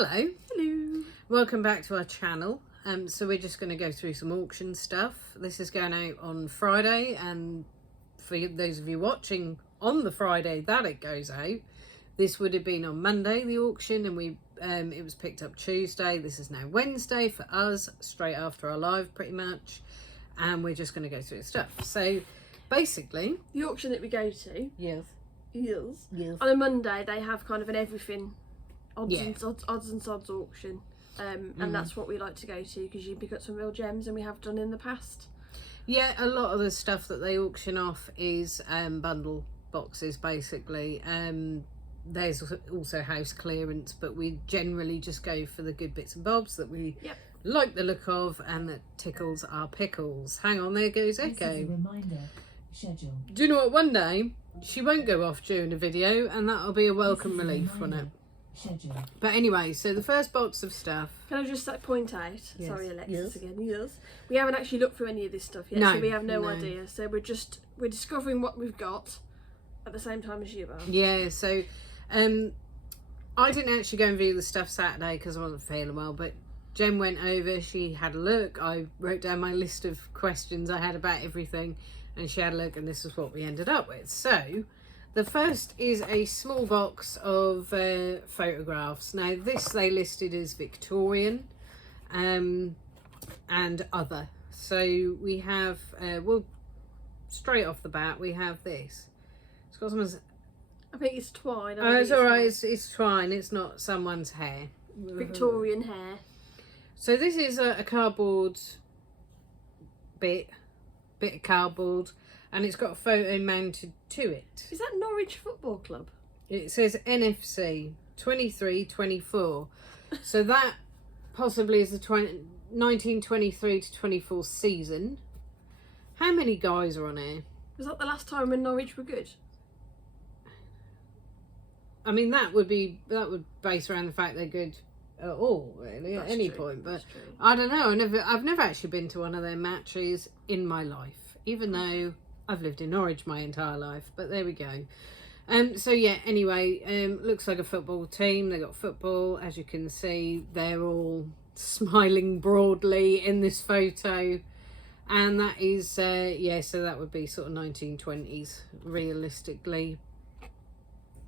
Hello. Hello. Welcome back to our channel. So we're just going to go through some auction stuff. This is going out on Friday, and for those of you watching on the Friday that it goes out, this would have been on Monday, the auction, and it was picked up Tuesday. This is now Wednesday for us, straight after our live pretty much, and we're just going to go through the stuff. So basically, The auction that we go to, yes, on a Monday they have kind of an everything odds Yeah. and sods auction. And that's what we like to go to because you pick up some real gems, and we have done in the past. yeah, a lot of the stuff that they auction off is bundle boxes basically. There's also house clearance, but we generally just go for the good bits and bobs that we like the look of and that tickles our pickles. Hang on, there goes Echo. This is a reminder. Schedule. Do you know what? One day she won't go off during the video, and that'll be a welcome relief, won't it? Schedule. But anyway, so the first box of stuff. Can I just point out, Yes. sorry Alexis Yes. again, we haven't actually looked through any of this stuff yet, No, so we have no no. idea. So we're discovering what we've got at the same time as you are. Yeah, so I didn't actually go and view the stuff Saturday because I wasn't feeling well, but Jen went over, she had a look, I wrote down my list of questions I had about everything, and she had a look, and this is what we ended up with. So the first is a small box of photographs. Now this they listed as Victorian and other. So we have, well, straight off the bat, we have this. It's got someone's... I think it's twine. Oh, it's alright, it's twine, it's not someone's hair. Victorian hair. So this is a cardboard bit of cardboard, and it's got a photo mounted to it. Is that Norwich Football Club? It says NFC 23-24. So that possibly is the 1923 to 24 season. How many guys are on here? Was that the last time when Norwich were good? I mean, that would base around the fact they're good at all, really, at any point. But I don't know. I've never actually been to one of their matches in my life, even though I've lived in Norwich my entire life. But there we go. So yeah. Anyway, looks like a football team. They got football, as you can see. They're all smiling broadly in this photo, and that is yeah. So that would be sort of 1920s, realistically.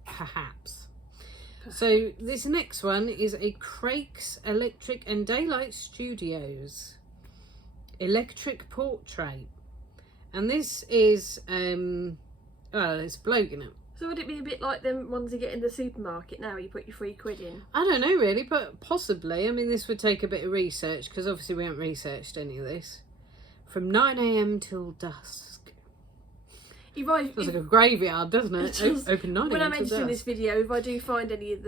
Perhaps. So this next one is a Craig's Electric and Daylight Studios electric portrait, and this is well, it's a bloke in it. So would it be a bit like them ones you get in the supermarket now? You put your £3 in. I don't know really, but possibly. I mean, this would take a bit of research because obviously we haven't researched any of this. From 9 a.m. till dusk. Feels like a graveyard, doesn't it? Open 9 a.m. When I'm till editing dusk. this video, if I do find any of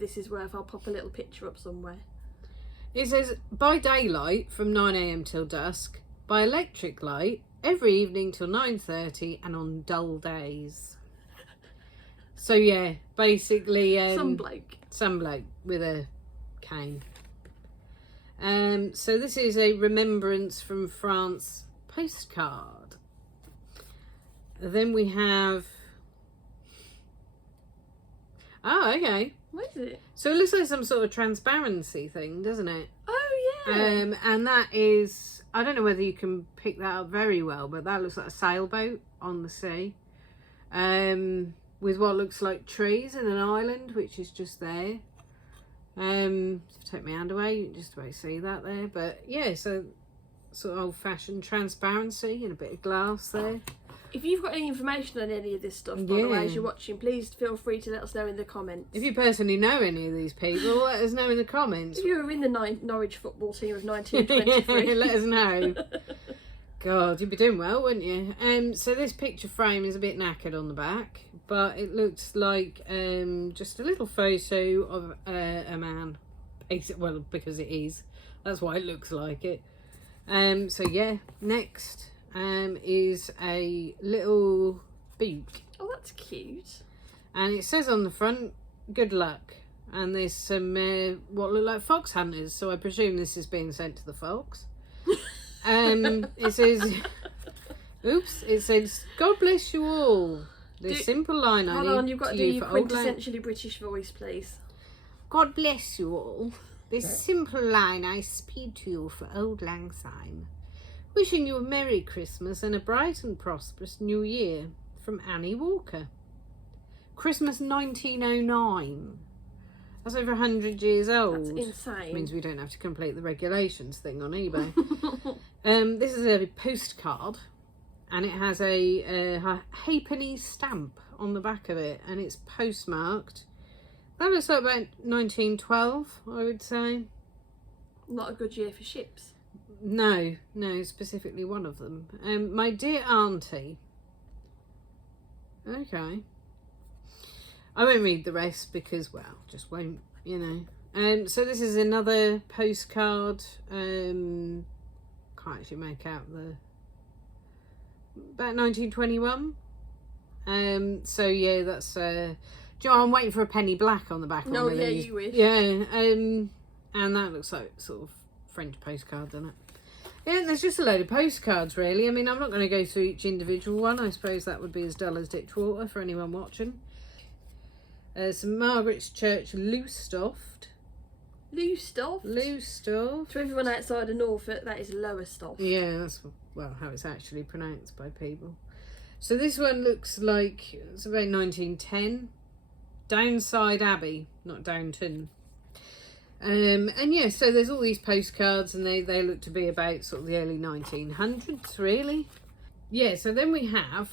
this is worth, I'll pop a little picture up somewhere. It says, by daylight from 9 a.m. till dusk, by electric light every evening till 9:30, and on dull days. So yeah, basically Some bloke with a cane. So this is a Remembrance from France postcard. Then we have... Oh, okay. What is it? So it looks like some sort of transparency thing, doesn't it? Oh yeah. And that is, I don't know whether you can pick that up very well, but that looks like a sailboat on the sea, with what looks like trees and an island, which is just there. Take my hand away, you can just about see that there. But yeah, so sort of old-fashioned transparency and a bit of glass there. If you've got any information on any of this stuff, by the way, as you're watching, please feel free to let us know in the comments. If you personally know any of these people, let us know in the comments. If you were in the Norwich football team of 1923, let us know. God, you'd be doing well, wouldn't you? So this picture frame is a bit knackered on the back, but it looks like just a little photo of a man. Well, because it is. That's why it looks like it. So yeah, next is a little book. Oh, that's cute. And it says on the front, good luck. And there's some what look like fox hunters, so I presume this is being sent to the fox. It says, oops, it says, God bless you all. The simple line I Hold need on, you've got to do you your for old lang- quintessentially British voice, please. God bless you all. This simple line I speed to you for old lang syne. Wishing you a Merry Christmas and a bright and prosperous New Year. From Annie Walker. Christmas 1909. That's over 100 years old. That's insane. Means we don't have to complete the regulations thing on eBay. This is a postcard, and it has a halfpenny stamp on the back of it, and it's postmarked. That looks like about 1912, I would say. Not a good year for ships. No, specifically one of them. My dear auntie. Okay. I won't read the rest because, well, just won't, you know. So this is another postcard. Can't actually make out about 1921. So yeah, that's do you know, I'm waiting for a penny black on the back. No, of yeah, these. you wish. Yeah, and that looks like sort of French postcard, doesn't it? Yeah, there's just a load of postcards, really. I mean, I'm not going to go through each individual one. I suppose that would be as dull as ditch water for anyone watching. St Margaret's Church, Lowestoft. Lowestoft? Lowestoft. To everyone outside of Norfolk, that is Lowestoft. Yeah, that's, well, how it's actually pronounced by people. So this one looks like it's about 1910. Downside Abbey, not Downton. And yeah, so there's all these postcards, and they look to be about sort of the early 1900s, really. Yeah, so then we have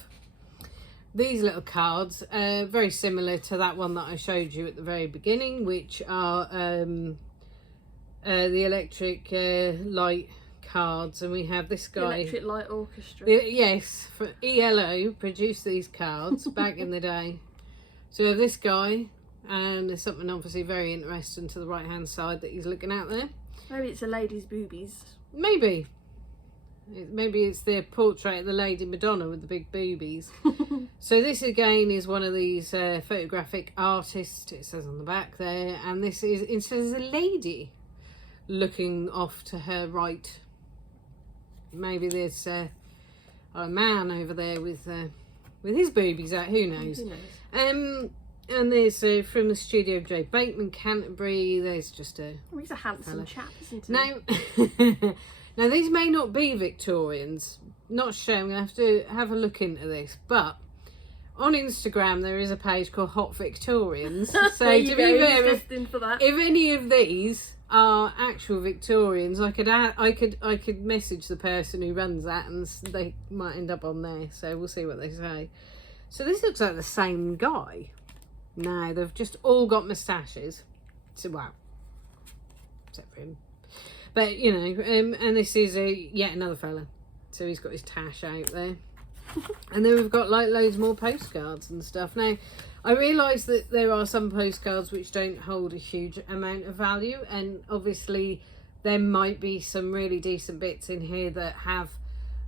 these little cards, very similar to that one that I showed you at the very beginning, which are the electric light cards, and we have this guy. Electric Light Orchestra. Yes, for ELO produced these cards back in the day. So we have this guy, and there's something obviously very interesting to the right hand side that he's looking at there. Maybe it's a lady's boobies. Maybe it's the portrait of the Lady Madonna with the big boobies. So this again is one of these photographic artists, it says on the back there, and this is, it says a lady looking off to her right. Maybe there's a man over there with his boobies out, who knows. And there's from the studio of Joe Bateman, Canterbury. There's just a. Oh, he's a handsome chap, isn't he? Now these may not be Victorians. Not sure. I'm gonna have to have a look into this. But on Instagram there is a page called Hot Victorians. So to be fair, if any of these are actual Victorians, I could message the person who runs that, and they might end up on there. So we'll see what they say. So this looks like the same guy. No, they've just all got moustaches. So, wow. Except for him. But, you know, and this is yet another fella. So he's got his tash out there. And then we've got like loads more postcards and stuff. Now, I realise that there are some postcards which don't hold a huge amount of value. And obviously there might be some really decent bits in here that have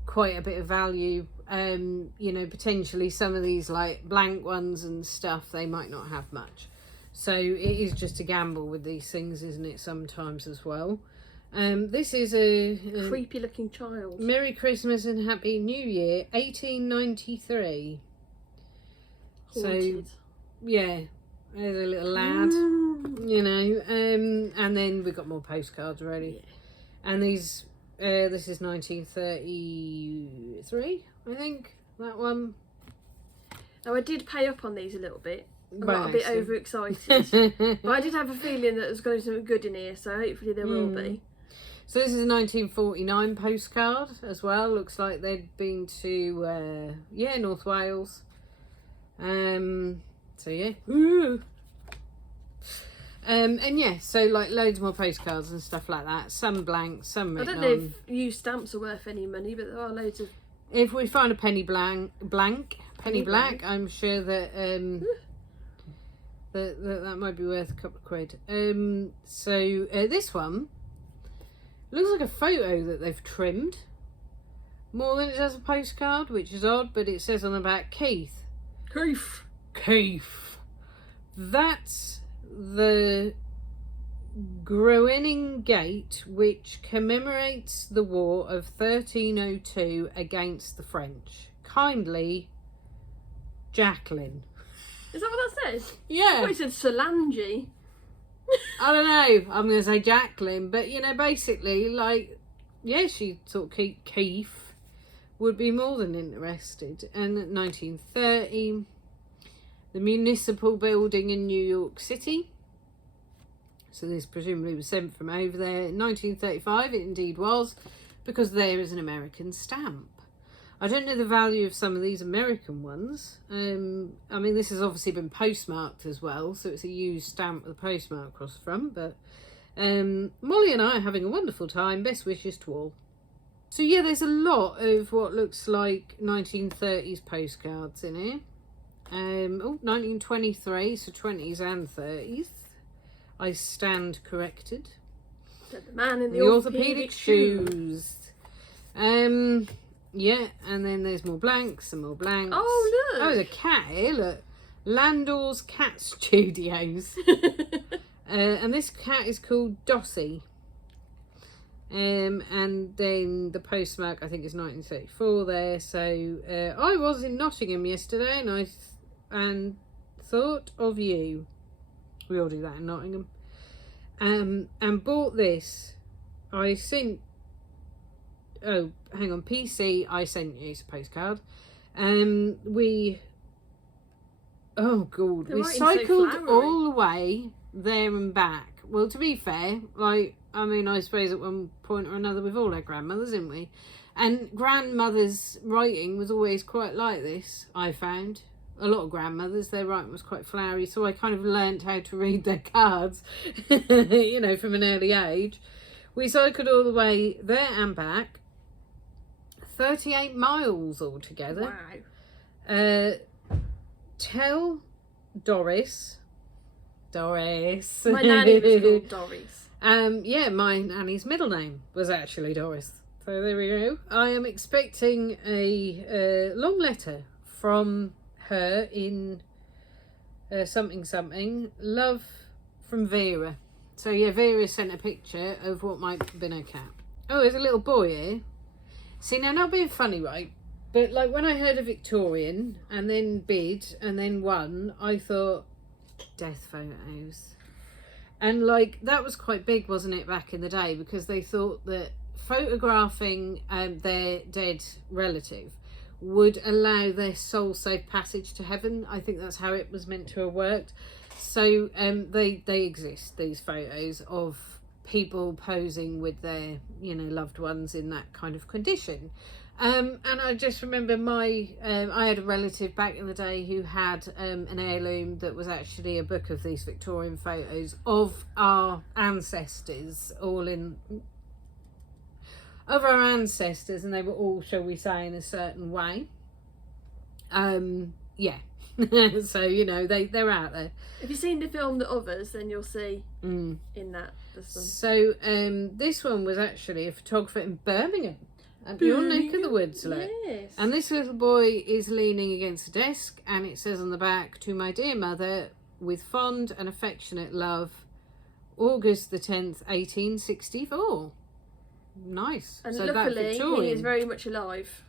quite a bit of value. You know, potentially some of these like blank ones and stuff, they might not have much. So it is just a gamble with these things, isn't it, sometimes as well. This is a creepy looking child. Merry Christmas and Happy New Year, 1893. Haunted. So yeah, there's a little lad, you know, and then we've got more postcards already. Yeah. And these this is 1933, I think, that one. Now I did pay up on these a little bit. I got a bit overexcited. But I did have a feeling that there's going to be something good in here, so hopefully there will be. So this is a 1949 postcard as well. Looks like they'd been to North Wales. So yeah. Ooh. And yeah, so like loads more postcards and stuff like that. Some blank, some written on. I don't know if used stamps are worth any money, but there are loads of. If we find a penny black, I'm sure that that might be worth a couple of quid. So this one looks like a photo that they've trimmed more than it does a postcard, which is odd. But it says on the back, Keith. That's the Groening Gate, which commemorates the War of 1302 against the French. Kindly, Jacqueline. Is that what that says? Yeah. I thought it said Solange. I don't know. I'm going to say Jacqueline, but you know, basically, like, yeah, she thought Keith would be more than interested. And at 1930, the municipal building in New York City. So this presumably was sent from over there. In 1935, it indeed was, because there is an American stamp. I don't know the value of some of these American ones. I mean, this has obviously been postmarked as well, so it's a used stamp with a postmark across the front. But Molly and I are having a wonderful time. Best wishes to all. So yeah, there's a lot of what looks like 1930s postcards in here. 1923, so 20s and 30s. I stand corrected. The man in the orthopedic shoes. Yeah, and then there's more blanks and more blanks. Oh, look. Oh, there's a cat here, look. Landor's Cat Studios. And this cat is called Dossie. And then the postmark, I think, is 1934 there. So I was in Nottingham yesterday and thought of you. We all do that in Nottingham. And bought this. I sent... Oh, hang on. PC, I sent you a postcard. We... Oh, God. We cycled all the way there and back. Well, to be fair, like, I mean, I suppose at one point or another we've all had grandmothers, haven't we? And grandmother's writing was always quite like this, I found. A lot of grandmothers, their writing was quite flowery, so I kind of learnt how to read their cards, you know, from an early age. We cycled all the way there and back, 38 miles altogether. Wow. Tell Doris. My nanny was called Doris. Yeah, my nanny's middle name was actually Doris. So there we go. I am expecting a long letter from her in something. Love from Vera. So yeah, Vera sent a picture of what might have been her cat. Oh, there's a little boy here. See, now not being funny, right? But like when I heard of Victorian and then bid and then won, I thought death photos. And like that was quite big, wasn't it, back in the day, because they thought that photographing their dead relative would allow their soul safe passage to heaven. I think that's how it was meant to have worked. So they exist, these photos of people posing with their, you know, loved ones in that kind of condition. And I just remember I had a relative back in the day who had an heirloom that was actually a book of these Victorian photos of our ancestors, of our ancestors, and they were all, shall we say, in a certain way. Yeah. So, you know, they're out there. If you've seen the film The Others, then you'll see in that this one. So this one was actually a photographer in Birmingham. At your neck of the woods, look. Yes. And this little boy is leaning against a desk, and it says on the back, "To my dear mother, with fond and affectionate love, August the 10th, 1864. Nice. And so luckily, he is very much alive.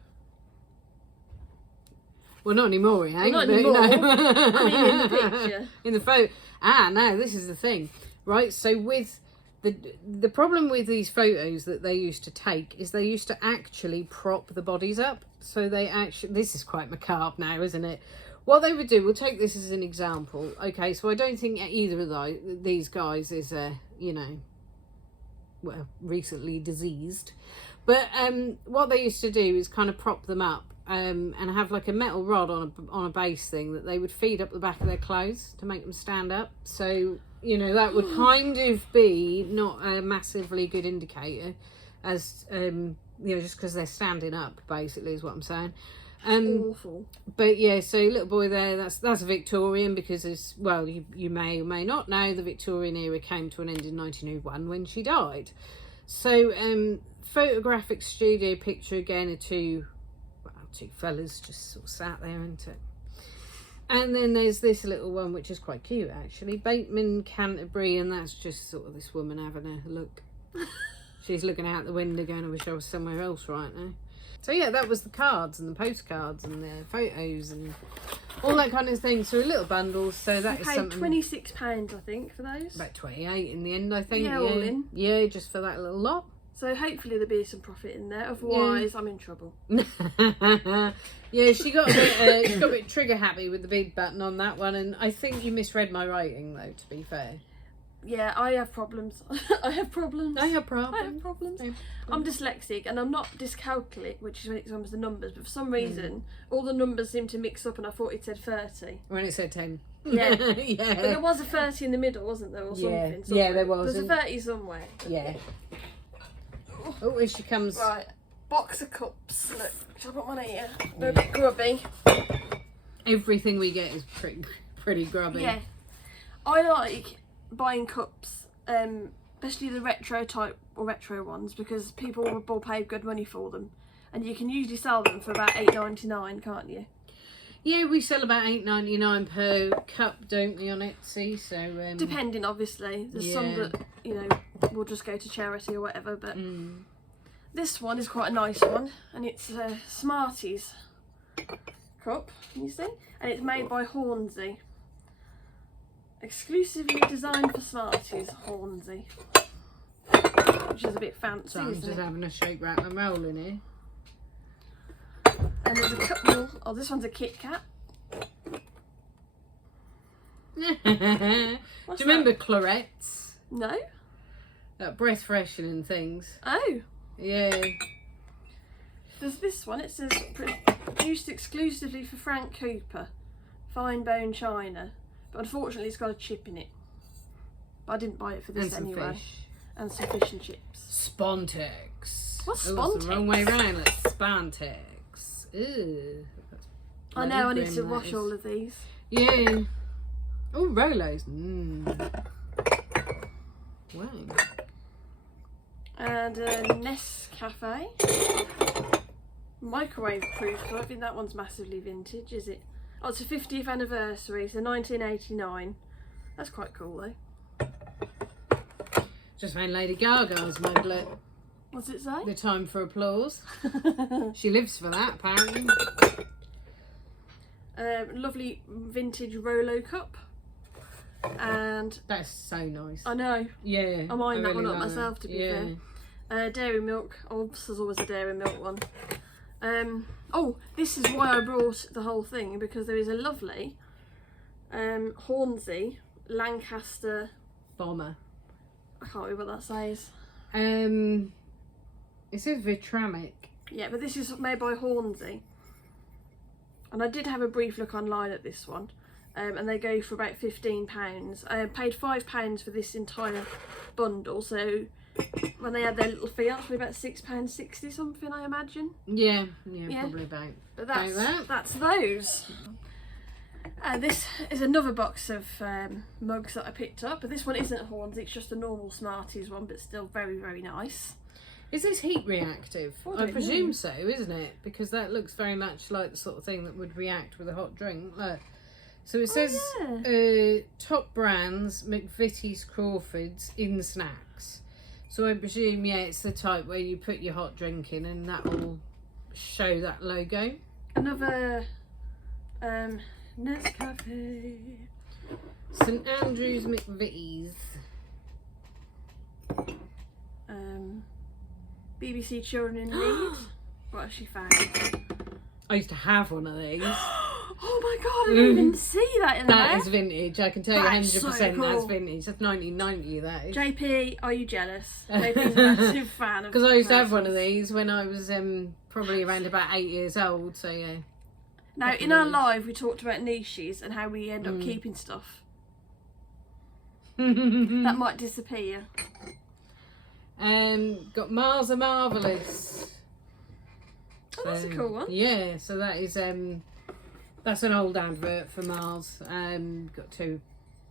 Well, not anymore, he ain't. Well, not but, anymore. You know. I mean, in the picture. In the photo. No, this is the thing. Right, so with... The problem with these photos that they used to take is they used to actually prop the bodies up. So they actually... This is quite macabre now, isn't it? What they would do... We'll take this as an example. Okay, so I don't think either of these guys is, you know... well, recently diseased. But what they used to do is kind of prop them up and have like a metal rod on a base thing that they would feed up the back of their clothes to make them stand up. So, you know, that would kind of be not a massively good indicator as, you know, just because they're standing up, basically, is what I'm saying. Awful. But yeah, so little boy there, that's a Victorian, because as well, you may or may not know, the Victorian era came to an end in 1901 when she died. So photographic studio picture again of two fellas just sort of sat there, isn't it? And then there's this little one which is quite cute actually, Bateman, Canterbury, and that's just sort of this woman having a look. She's looking out the window going, I wish I was somewhere else right now. So yeah, that was the cards and the postcards and the photos, and all that kind of thing. So little bundles. So that We is paid something. £26, I think, for those. About 28 in the end, I think. Yeah, all in. Yeah, just for that little lot. So hopefully there'll be some profit in there. Otherwise, I'm in trouble. Yeah, she got a bit trigger happy with the big button on that one, and I think you misread my writing though. To be fair. Yeah, I have problems. I have problems. I have problems. I have problems. I'm dyslexic and I'm not dyscalculic, which is when it comes to numbers, but for some reason all the numbers seem to mix up and I thought it said 30. When it said 10. Yeah. Yeah. But there was a 30 in the middle, wasn't there, or something? Yeah, there was. There's a 30 somewhere. Yeah. Oh, here she comes. Right, box of cups. Look, shall I put mine here? They're a bit grubby. Everything we get is pretty grubby. Yeah. I like buying cups, especially the retro type or retro ones, because people will pay good money for them, and you can usually sell them for about $8.99, can't you? Yeah, we sell about $8.99 per cup, don't we, on Etsy? So Depending, obviously. There's some Yeah. that, you know, will just go to charity or whatever, but this one is quite a nice one, and it's a Smarties cup, can you see? And it's made by Hornsey. Exclusively designed for Smarties, Hornsey. Which is a bit fancy, so I'm isn't just it? having a shake, rattle and roll in here. And there's a couple. Oh, this one's a Kit Kat. Do you remember Clarettes? No? That breath freshening things. Oh. Yeah. There's this one. It says produced exclusively for Frank Cooper. Fine bone china. But unfortunately it's got a chip in it. But I didn't buy it for this And some anyway. fish. And some fish and chips. Spontex. What's Oh, it's the wrong way Spontex? round. It's Spantex. Ew. I know, I need to grim, that wash is. all of these. Yeah. Oh, Rolos. Wow. And a Nescafe. Microwave proof, so I think that one's massively vintage, is it? Oh, it's a 50th anniversary, so 1989. That's quite cool though. Just found Lady Gaga's muglet. What's it say? The time for applause. She lives for that, apparently. Lovely vintage Rolo cup. And That's so nice. I know, Yeah. I'm eyeing that really one up like myself, that. to be fair. Dairy milk. Oh, there's always a dairy milk one. Oh, this is why I brought the whole thing, because there is a lovely Hornsey Lancaster. Bomber. I can't remember what that says. It says Vitramic. Yeah, but this is made by Hornsey. And I did have a brief look online at this one. And they go for about £15. I paid £5 for this entire bundle, so when they had their little fee, that's probably about £6.60 something, I imagine. Yeah, Yeah. probably about. But Like that's those. This is another box of mugs that I picked up, but this one isn't Hornsey, it's just a normal Smarties one, but still very, very nice. Is this heat reactive? I I don't presume know. so, isn't it? Because that looks very much like the sort of thing that would react with a hot drink. Look. So it says top brands, McVitie's, Crawford's in snacks. So I presume, yeah, it's the type where you put your hot drink in and that will show that logo. Another Nescafe. St Andrews McVitie's. BBC Children in Need. What has she found? I used to have one of these. Oh my god, I didn't even see that in That there. is vintage. I can tell you That's 100% so that's cool. vintage. That's 1990, that is. JP, are you jealous? JP's a massive fan of Because I used to have one of commercials. these when I was probably around about 8 years old, so yeah. Now, in our live, we talked about niches and how we end up keeping stuff. That might disappear. Got Mars are Marvellous. Oh, that's a cool one. Yeah, so that is that's an old advert for Mars. Got two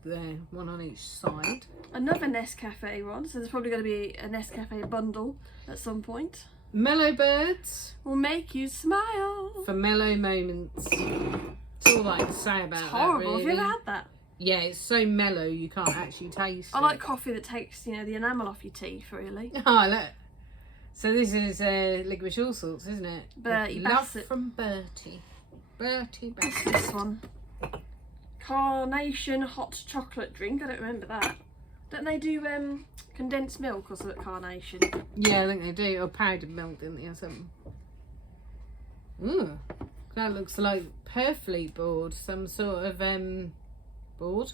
there, one on each side. Another Nescafe one, so there's probably going to be a Nescafe bundle at some point. Mellow Birds Will make you smile. for mellow moments. That's all I can say about It's that, horrible. really. Have you ever had that? Yeah, it's so mellow you can't actually taste I it. like coffee that takes, the enamel off your teeth, really. Oh, look. So this is licorice all sorts, isn't it? Bertie Love Bassett. from Bertie. Bertie What's Bassett. this one? Carnation hot chocolate drink. I don't remember that. Don't they do condensed milk or something at Carnation? Yeah, I think they do. Or powdered milk, didn't they, or something? Ooh, that looks like Purfleet board. Some sort of board.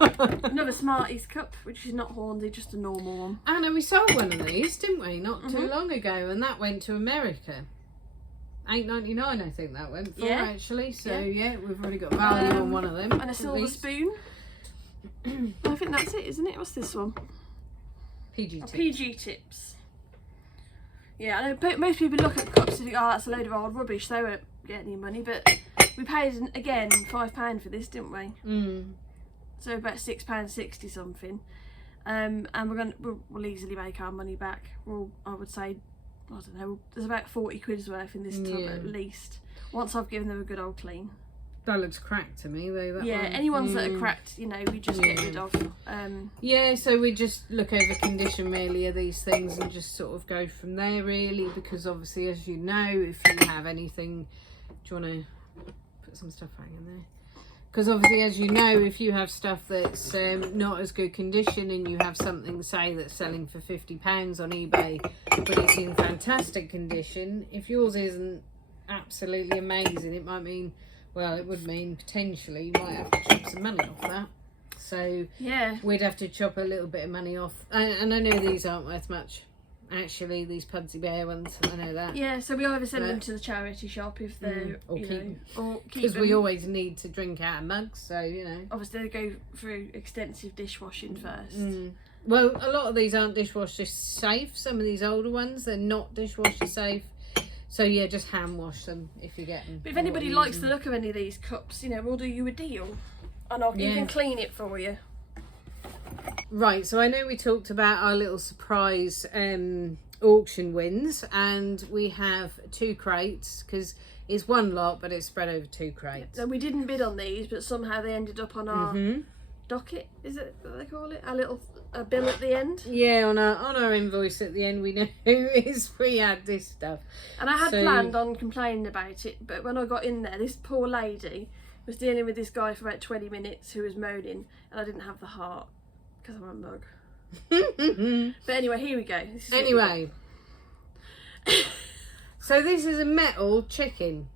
Another Smarties cup, which is not Hornsey, just a normal one. Anna, we sold one of these, didn't we? Not too long ago, and that went to America. $8.99, I think that went for, actually. So yeah, we've already got value on one of them. And a silver spoon. I think that's it, isn't it? What's this one? PG tips. PG tips. Yeah, I know most people look at cups and think, oh, that's a load of old rubbish. They won't get any money, but we paid again £5 for this, didn't we? So about £6.60 something. And we'll easily make our money back. I would say, I don't know, there's about 40 quid's worth in this tub at least. Once I've given them a good old clean. That looks cracked to me though. That one. Any ones that are cracked, you know, we just get rid of. Yeah, so we just look over condition really of these things and just sort of go from there really, because obviously, as you know, if you have anything, do you want to put some stuff back in there? Because obviously, as you know, if you have stuff that's not as good condition and you have something, say, that's selling for £50 on eBay, but it's in fantastic condition, if yours isn't absolutely amazing, it might mean, well, it would mean potentially you might have to chop some money off that. So yeah, we'd have to chop a little bit of money off. And I know these aren't worth much. Actually, these Pudsey Bear ones, I know that. Yeah, so we either send them to the charity shop if they're, or keep them. Because we always need to drink out of mugs, so, you know. Obviously, they go through extensive dishwashing first. Well, a lot of these aren't dishwasher safe. Some of these older ones, they're not dishwasher safe. So, yeah, just hand wash them if you get them. But if anybody likes the look of any of these cups, you know, we'll do you a deal. And I'll even clean it for you. Right, so I know we talked about our little surprise auction wins, and we have 2 crates because it's one lot, but it's spread over 2 crates. So we didn't bid on these, but somehow they ended up on our docket. Is it what they call it? Our little bill at the end. Yeah, on our invoice at the end, we know we had this stuff. And I had planned on complaining about it, but when I got in there, this poor lady was dealing with this guy for about 20 minutes who was moaning, and I didn't have the heart. Because I'm a mug. But anyway, here we go. Anyway. So this is a metal chicken.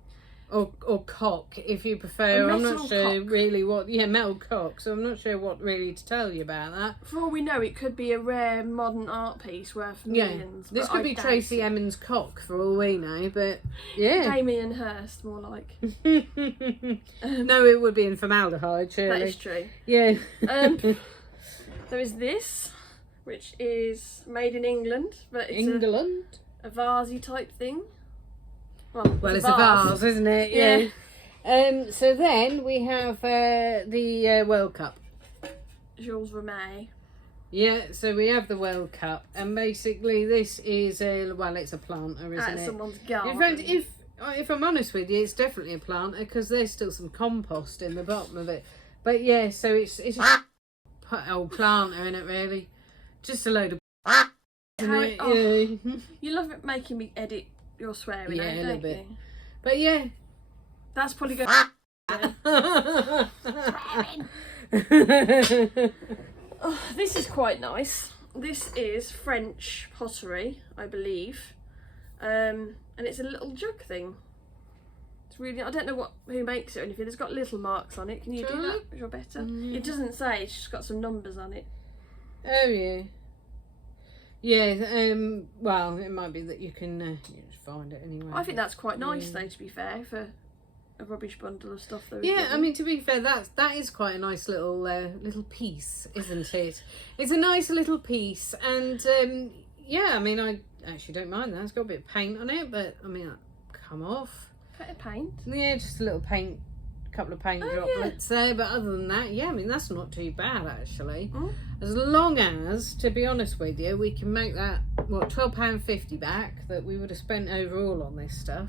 Or cock, if you prefer. I'm not sure really what... Yeah, metal cock. So I'm not sure what really to tell you about that. For all we know, it could be a rare modern art piece worth millions. This could be Tracy Emin's cock, for all we know. But, yeah. Damien Hirst, more like. No, it would be in formaldehyde, surely. That is true. Yeah. There is this, which is made in England, but it's a vasey type thing. Well, it's a vase, isn't it? Yeah. So then we have the World Cup. Jules Rimet. Yeah, so we have the World Cup, and basically this is it's a planter, isn't it? Someone's garden. In fact, if I'm honest with you, it's definitely a planter because there's still some compost in the bottom of it. But yeah, so it's a old planter in it, really. Just a load of You love it making me edit your swearing, a little bit. You? But yeah, that's probably good. Oh, this is quite nice. This is French pottery, I believe, and it's a little jug thing. It's really, I don't know who makes it or anything. It's got little marks on it. Can you do that? You're better. It doesn't say. It's just got some numbers on it. Oh yeah. Yeah. Well, it might be that you can you just find it anyway. I think that's quite nice though. To be fair, for a rubbish bundle of stuff. Yeah, I mean, to be fair, that is quite a nice little little piece, isn't it? It's a nice little piece, and yeah, I mean, I actually don't mind that. It's got a bit of paint on it, but I mean, come off. Bit of paint. Yeah, just a little paint, a couple of paint droplets there. But other than that, yeah, I mean, that's not too bad actually. As long as, to be honest with you, we can make that £12.50 back that we would have spent overall on this stuff.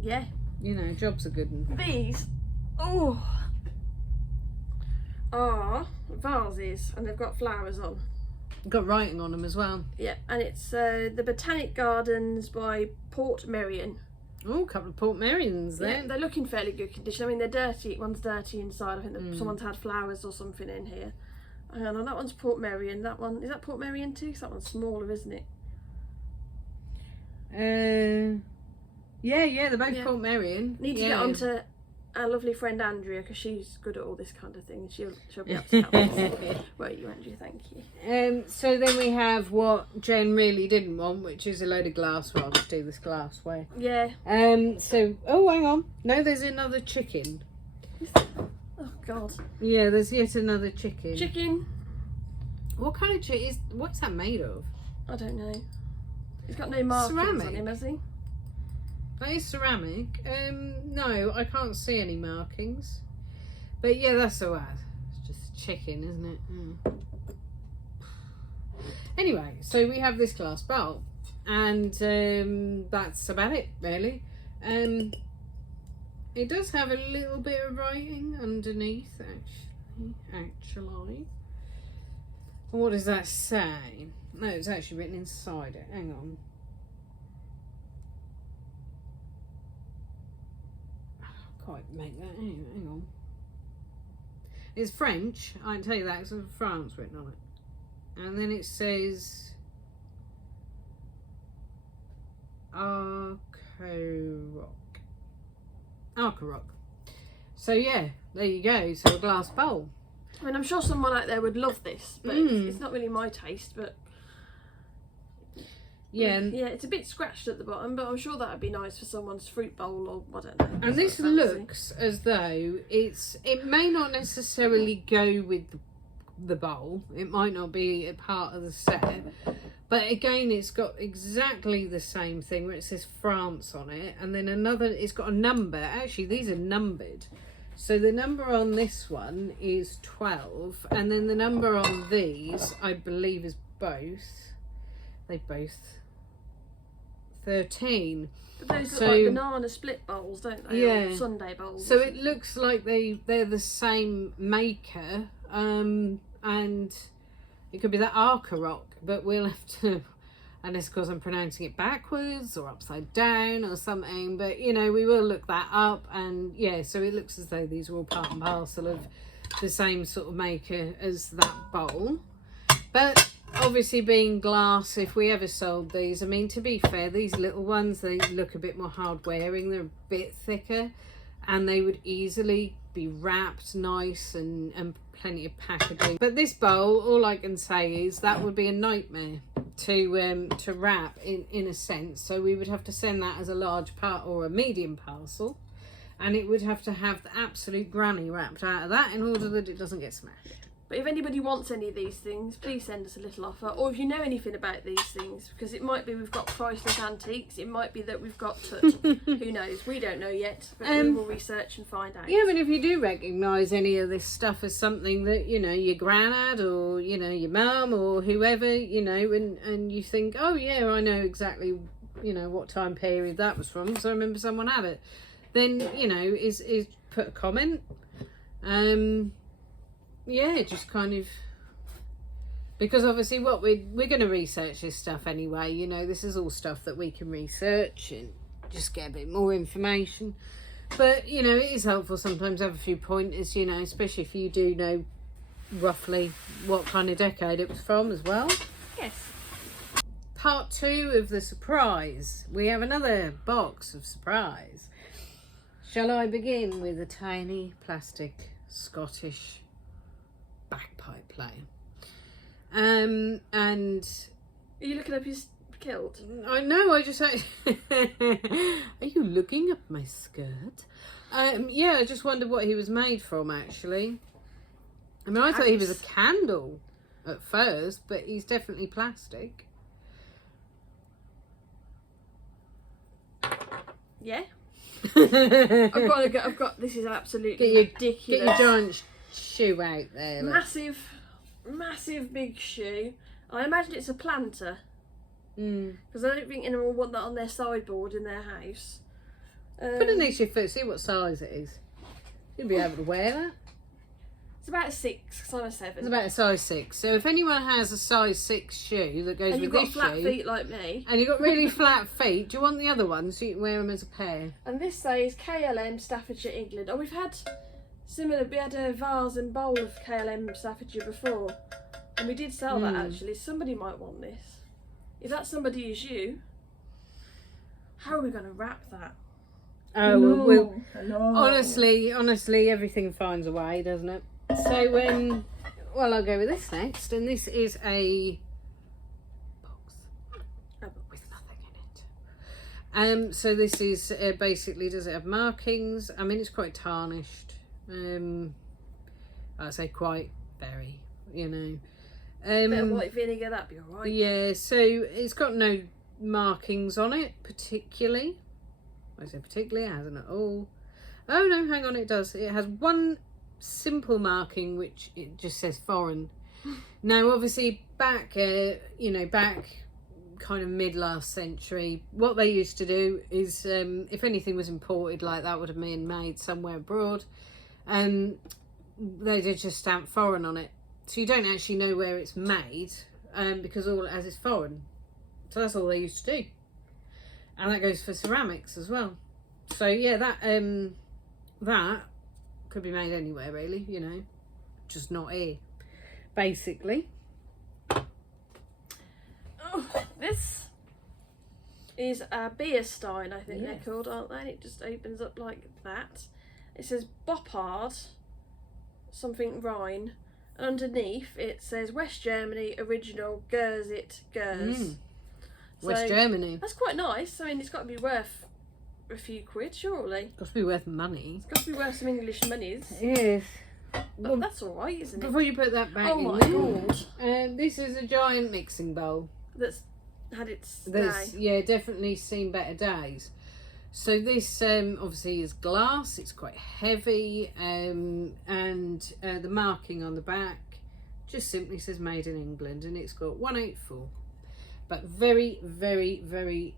Yeah. You know, job's a good one. These, are vases, and they've got flowers on. Got writing on them as well. Yeah, and it's the Botanic Gardens by Port Merion. Oh, a couple of Port Merions Yeah, then. they're looking fairly good condition. I mean, they're dirty. One's dirty inside. I think that someone's had flowers or something in here. Hang on, that one's Port Merion. That one, is that Port Merion too? 'Cause that one's smaller, isn't it? Yeah, they're both Yeah. Port Merion. Need to yeah, get yeah. on to our lovely friend Andrea, because she's good at all this kind of thing. She'll be able to help us. Where are you, Andrea? Thank you. So then we have what Jen really didn't want, which is a load of glass. Well, I'll just do this glassware. Yeah. So, oh, hang on. No, there's another chicken. Oh God. Yeah, there's yet another chicken. Chicken. What kind of chicken is? What's that made of? I don't know. He's got no markings on Ceramic? him, has he? That is ceramic. No, I can't see any markings. But yeah, that's alright. It's just chicken, isn't it? Anyway, so we have this glass bowl, and that's about it, really. It does have a little bit of writing underneath, actually. What does that say? No, it's actually written inside it. Hang on. Quite make that. Hang on. It's French. I can tell you that. It's France written on it, and then it says Arco Rock. So yeah, there you go. So a glass bowl. I mean, I'm sure someone out there would love this, but it's not really my taste. But Yeah, yeah, it's a bit scratched at the bottom, but I'm sure that would be nice for someone's fruit bowl or I don't know. and this something fancy. looks as though it may not necessarily go with the bowl. It might not be a part of the set. But again, it's got exactly the same thing where it says France on it, and then another, it's got a number. Actually, these are numbered. So the number on this one is 12, and then the number on these, I believe, is both. They both 13. But those So- look like banana split bowls, don't they? Yeah. Or Sunday bowls. So it looks like they're the same maker, and it could be that Arca Rock, but we'll have to, unless of course I'm pronouncing it backwards or upside down or something, but you know, we will look that up. And yeah, so it looks as though these are all part and parcel of the same sort of maker as that bowl. But obviously being glass, if we ever sold these, I mean, to be fair, these little ones, they look a bit more hard wearing, they're a bit thicker, and they would easily be wrapped nice and plenty of packaging. But this bowl, all I can say is that would be a nightmare to wrap in a sense. So we would have to send that as a large part or a medium parcel, and it would have to have the absolute granny wrapped out of that in order that it doesn't get smashed. But if anybody wants any of these things, please send us a little offer. Or if you know anything about these things, because it might be we've got priceless antiques, it might be that we've got tut. Who knows? We don't know yet, but we will research and find out. Yeah, but if you do recognise any of this stuff as something that, you know, your granddad or, you know, your mum or whoever, you know, and you think, oh yeah, I know exactly, you know, what time period that was from, so I remember someone had it, then, you know, is put a comment. Yeah, just kind of, because obviously what we're going to research this stuff anyway, you know, this is all stuff that we can research and just get a bit more information. But, you know, it is helpful sometimes to have a few pointers, you know, especially if you do know roughly what kind of decade it was from as well. Yes. Part 2 of the surprise. We have another box of surprise. Shall I begin with a tiny plastic Scottish bagpipe player? And Are you looking up his kilt? I know, I just are you looking up my skirt? Yeah, I just wondered what he was made from, actually. I mean, I thought he was a candle at first, but he's definitely plastic. Yeah. I've got. This is absolutely ridiculous. Get your giant shoe out there. Look. Massive big shoe. I imagine it's a planter. Because I don't think anyone will want that on their sideboard in their house. Put it next to your foot, see what size it is. You'll be able to wear that. It's about a 6, because I'm a 7. It's about a size 6. So if anyone has a size 6 shoe that goes And with you've got this flat shoe, feet like me. and you've got really flat feet, do you want the other ones so you can wear them as a pair? And this says KLM Staffordshire, England. Oh, we had a vase and bowl of KLM Staffordshire before. And we did sell that actually. Somebody might want this. If that somebody is you, how are we going to wrap that? Oh, we'll Hello. honestly, everything finds a way, doesn't it? So, well, I'll go with this next, and this is a box with nothing in it. So this is basically, does it have markings? I mean, it's quite tarnished. I'd say quite very, you know. Bit of white vinegar, that'd be alright. Yeah, so it's got no markings on it particularly. I say particularly, it hasn't at all. Oh no, hang on, it does. It has one simple marking which it just says foreign. Now obviously back kind of mid last century, what they used to do is if anything was imported like that would have been made somewhere abroad, they did just stamp foreign on it, so you don't actually know where it's made, because all it has is foreign. So that's all they used to do, and that goes for ceramics as well. So yeah, that could be made anywhere really, you know, just not here, basically. Oh, this is a beer stein, I think Yes. they're called, aren't they? And it just opens up like that. It says Boppard, something Rhine. And underneath it says West Germany, original, Gerzit, Gers. West Germany. That's quite nice. I mean, it's got to be worth a few quid, surely. Got to be worth money. It's got to be worth some English monies. Yes. But that's alright, isn't it? Before you put that back Oh in my there, god. this is a giant mixing bowl. That's had its There's, day. yeah, definitely seen better days. So this obviously is glass. It's quite heavy, and the marking on the back just simply says made in England, and it's got 184. But very, very, very,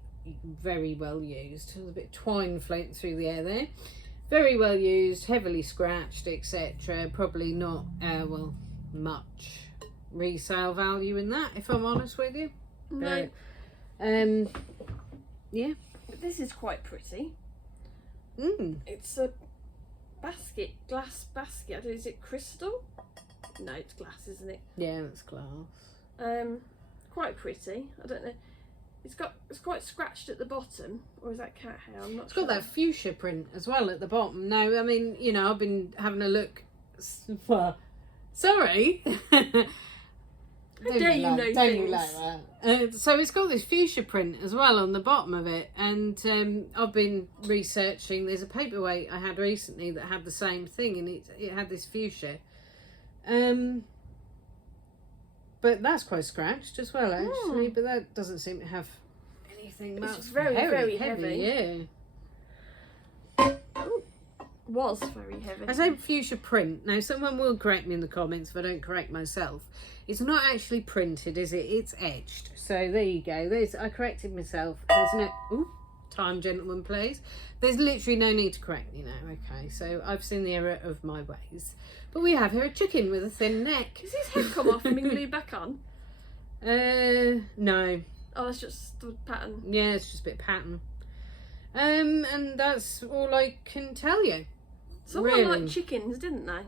very well used. There's a bit of twine floating through the air there. Very well used, heavily scratched, etc. Probably not, much resale value in that, if I'm honest with you. No. Yeah. But this is quite pretty. Mm. It's a basket, glass basket. I don't know, is it crystal? No, it's glass, isn't it? Yeah, that's glass. Quite pretty. I don't know. It's quite scratched at the bottom, or is that cat hair? I'm not It's sure. got that fuchsia print as well at the bottom. Now, I mean, you know, I've been having a look. Well, sorry. How dare you know don't things? you like that? So it's got this fuchsia print as well on the bottom of it, and I've been researching. There's a paperweight I had recently that had the same thing, and it had this fuchsia. But that's quite scratched as well, actually. But that doesn't seem to have anything much. It's very, very heavy. Yeah. Was very heavy. I say fuchsia print. Now, someone will correct me in the comments if I don't correct myself. It's not actually printed, is it? It's etched. So there you go. I corrected myself. There's no... Ooh, time, gentlemen, please. There's literally no need to correct me now. Okay, so I've seen the error of my ways. But we have here a chicken with a thin neck. Has his head come off and been glued back on? No. Oh, that's just the pattern. Yeah, it's just a bit of pattern. And that's all I can tell you. Someone Really. liked chickens, didn't they?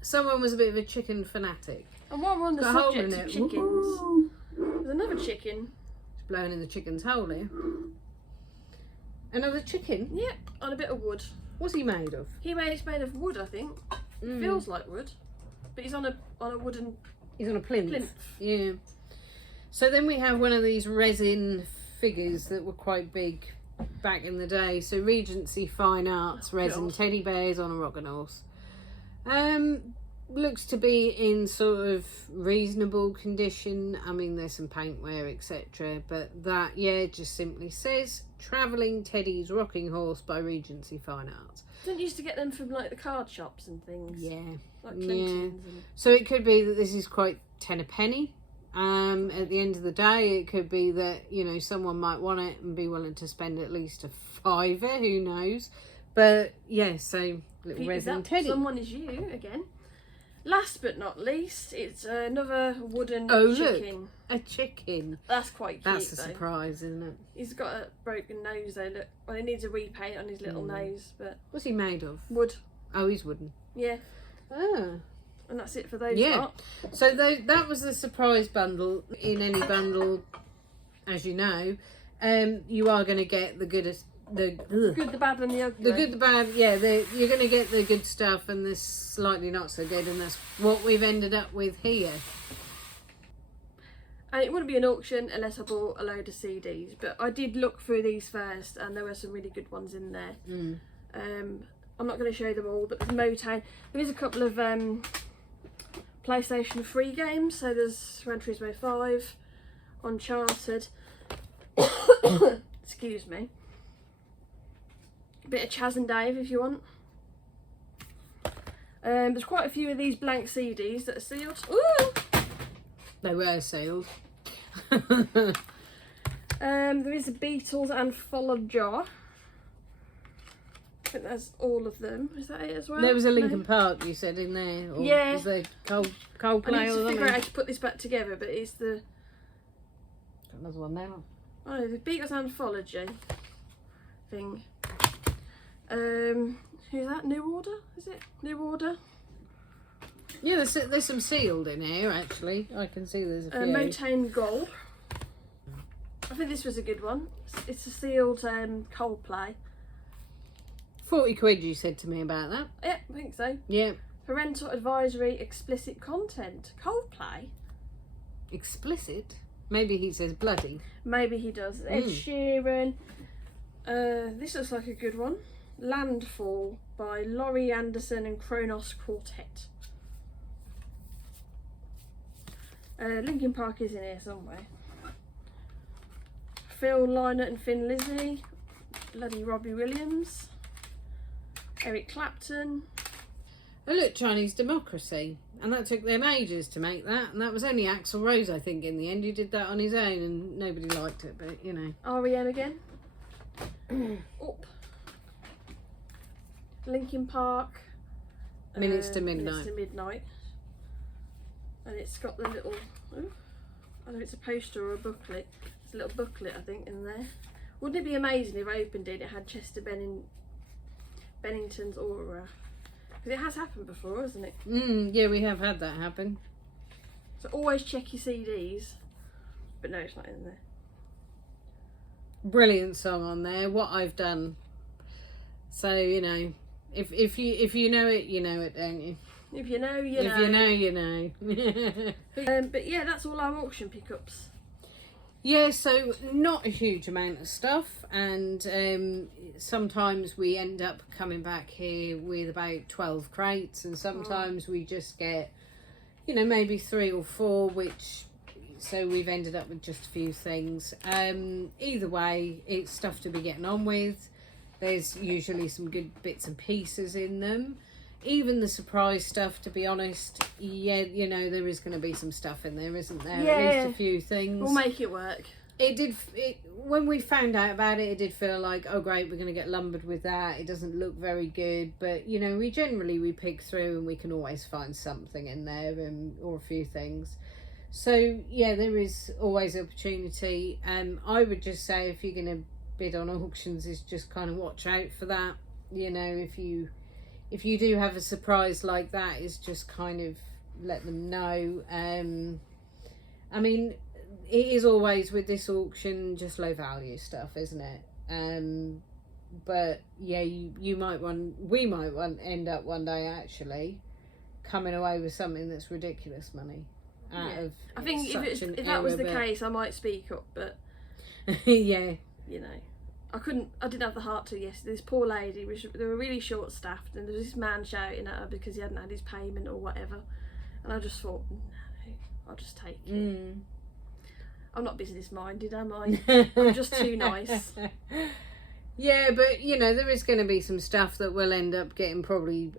Someone was a bit of a chicken fanatic. And while we're on the Got a hole subject in of it. chickens, Woo. there's another chicken. It's blowing in the chicken's hole here. Another chicken? Yep, on a bit of wood. What's he made of? It's made of wood, I think. Feels like wood, but he's on a wooden He's on a plinth. plinth. Yeah. So then we have one of these resin figures that were quite big back in the day. So Regency Fine Arts resin God. teddy bears on a rocking horse. Looks to be in sort of reasonable condition. I mean, there's some paintwear, etc. But that, yeah, just simply says Travelling Teddy's Rocking Horse by Regency Fine Arts. Didn't you used to get them from like the card shops and things? Yeah. Like Yeah. Clinton's and... So it could be that this is quite 10 a penny. At the end of the day, it could be that, you know, someone might want it and be willing to spend at least a fiver, who knows. But yeah, so little resin teddy. Someone is you again. Last but not least, it's another wooden Oh, chicken. Look, a chicken. That's quite cute. That's a though. surprise, isn't it? He's got a broken nose though. Look, well, he needs a repaint on his little nose, but What's he made of? wood. Oh, he's wooden. Yeah, Ah. and that's it for those. Yeah. lot. So that was the surprise bundle. In any bundle, as you know, you are going to get the goodest, the Good, the bad, and the ugly. the good, the bad. Yeah, you're going to get the good stuff and the slightly not so good, and that's what we've ended up with here. And it wouldn't be an auction unless I bought a load of CDs. But I did look through these first, and there were some really good ones in there. I'm not going to show them all, but there's Motown. There is a couple of PlayStation 3 games. So there's Gran Turismo 5, Uncharted. Excuse me. A bit of Chaz and Dave if you want. There's quite a few of these blank CDs that are sealed. Ooh! They were sealed. There is a Beatles anthology. I think that's all of them. Is that it as well? There was a No? Linkin Park, you said, in there. Or Yeah. Was there I Coldplay need or to figure out how something? to put this back together, but it's the Got another one now. oh, the Beatles anthology thing. Who's that? New Order? Is it New Order? Yeah, there's some sealed in here, actually. I can see there's a few. Motown Gold. I think this was a good one. It's a sealed Coldplay. 40 quid you said to me about that. Yeah, I think so. Yeah. Parental advisory, explicit content. Coldplay? Explicit? Maybe he says bloody. Maybe he does. Ed Sheeran. This looks like a good one. Landfall by Laurie Anderson and Kronos Quartet. Linkin Park is in here somewhere. Phil Lynott and Thin Lizzy. Bloody Robbie Williams. Eric Clapton. Oh look, Chinese Democracy. And that took them ages to make that. And that was only Axl Rose, I think, in the end. He did that on his own and nobody liked it, but you know. REM again. Up. Linkin Park. Minutes to Midnight. Minutes to Midnight. And it's got the little, I don't know if it's a poster or a booklet. It's a little booklet, I think, in there. Wouldn't it be amazing if I opened it, it had Chester Bennington's autograph? Because it has happened before, hasn't it? Yeah, we have had that happen. So always check your CDs. But no, it's not in there. Brilliant song on there. What I've done. So, you know, if you know it, you know it, don't you? If you know, you know. If you know, you know. But yeah, that's all our auction pickups. Yeah, so not a huge amount of stuff, and sometimes we end up coming back here with about 12 crates, and sometimes we just get, you know, maybe 3 or 4, which, so we've ended up with just a few things. Either way, it's stuff to be getting on with. There's usually some good bits and pieces in them. Even the surprise stuff, to be honest, yeah, you know, there is going to be some stuff in there, isn't there? Yeah. At least a few things. We'll make it work. When we found out about it, it did feel like, oh great, we're going to get lumbered with that. It doesn't look very good, but you know, we pick through and we can always find something in there, or a few things. So yeah, there is always opportunity. I would just say if you're going to bid on auctions, is just kind of watch out for that. You know, if you do have a surprise like that, is just kind of let them know. I mean, it is always with this auction just low value stuff, isn't it? But yeah, we might end up one day actually coming away with something that's ridiculous money out of. I think such an if that was the era, but- case, I might speak up, but yeah. you know, I didn't have the heart to yesterday. This poor lady, they were really short staffed, and there was this man shouting at her because he hadn't had his payment or whatever, and I just thought, no, I'll just take it. I'm not business minded, am I? I'm just too nice. Yeah, but you know, there is going to be some stuff that will end up getting probably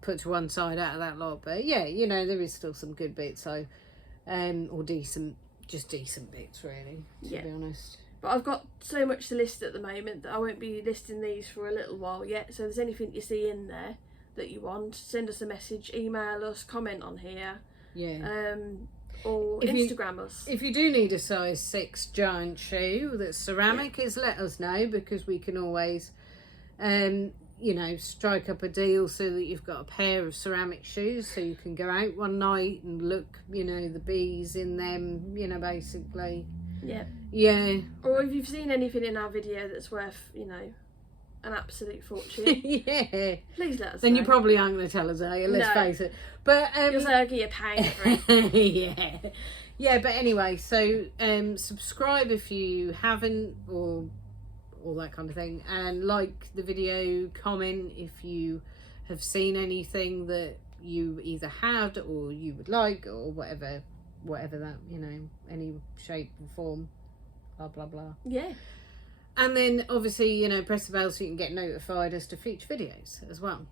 put to one side out of that lot, but yeah, you know, there is still some good bits, so or decent bits really, to be honest. But I've got so much to list at the moment that I won't be listing these for a little while yet, so if there's anything you see in there, that you want, send us a message, email us, comment on here, Yeah. or Instagram us. If you do need a size 6 giant shoe that's ceramic, is let us know, because we can always, you know, strike up a deal so that you've got a pair of ceramic shoes so you can go out one night and look, you know, the bees in them, you know, basically. Yeah. Yeah. Or if you've seen anything in our video that's worth, you know, an absolute fortune, Yeah. please let us Then know. you probably aren't going to tell us, are you? Let's No. face it. But You'll say I'll give you £1 for it. yeah. Yeah, but anyway, so subscribe if you haven't, or all that kind of thing, and like the video, comment if you have seen anything that you either had or you would like, or whatever that, you know, any shape and form, blah blah blah. Yeah. And then obviously, you know, press the bell so you can get notified as to future videos as well.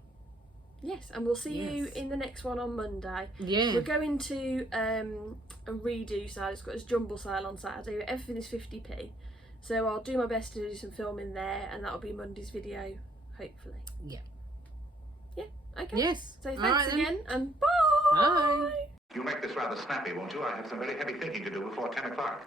Yes, and we'll see you Yes. in the next one on Monday. Yeah. We're going to a redo sale. It's got this jumble sale on Saturday. Everything is 50p. So I'll do my best to do some filming there, and that'll be Monday's video, hopefully. Yeah. Yeah, okay. Yes. So All thanks right, then. again, and bye! Bye. You'll make this rather snappy, won't you? I have some very heavy thinking to do before 10 o'clock.